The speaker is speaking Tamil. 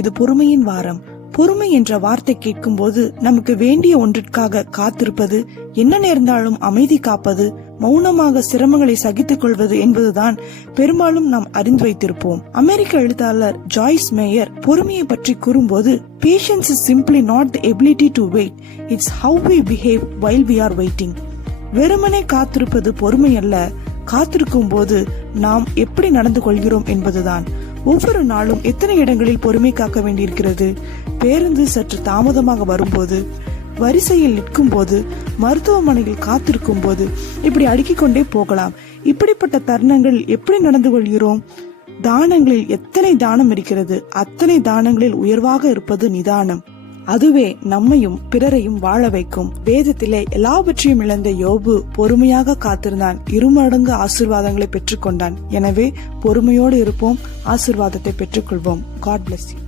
இது பொறுமையின் வாரம். பொறுமை என்ற வார்த்தை கேட்கும் போது நமக்கு வேண்டிய ஒன்றிற்காக காத்திருப்பது, என்ன நேர்ந்தாலும் அமைதி காப்பது, மௌனமாக சிரமங்களை சகித்துக் கொள்வது என்பதுதான் பெரும்பாலும் நாம் அறிந்து வைத்திருப்போம். அமெரிக்க எழுத்தாளர் ஜாய்ஸ் மேயர் பொறுமையை பற்றி கூறும்போது, patience is simply not the ability to wait, it's how we behave while we are waiting. வெறுமனே காத்திருப்பது பொறுமை அல்ல, காத்திருக்கும் போது நாம் எப்படி நடந்து கொள்கிறோம் என்பதுதான். ஒவ்வொரு நாளும் எத்தனை இடங்களில் பொறுமை காக்க வேண்டியிருக்கிறது. பேருந்து சற்று தாமதமாக வரும்போது, வரிசையில் நிற்கும் போது, மருத்துவமனையில் காத்திருக்கும் போது, இப்படி அடுக்கிக் கொண்டே போகலாம். இப்படிப்பட்ட தருணங்கள் எப்படி நடந்து கொள்கிறோம்? தானங்களில் எத்தனை தானம் இருக்கிறது, அத்தனை தானங்களில் உயர்வாக இருப்பது நிதானம். அதுவே நம்மையும் பிறரையும் வாழ வைக்கும். வேதத்திலே எல்லாவற்றையும் இழந்த யோபு பொறுமையாக காத்திருந்தான், 2 மடங்கு ஆசீர்வாதங்களை பெற்றுக்கொண்டான். எனவே பொறுமையோடு இருப்போம், ஆசீர்வாதத்தை பெற்றுக்கொள்வோம். God bless you.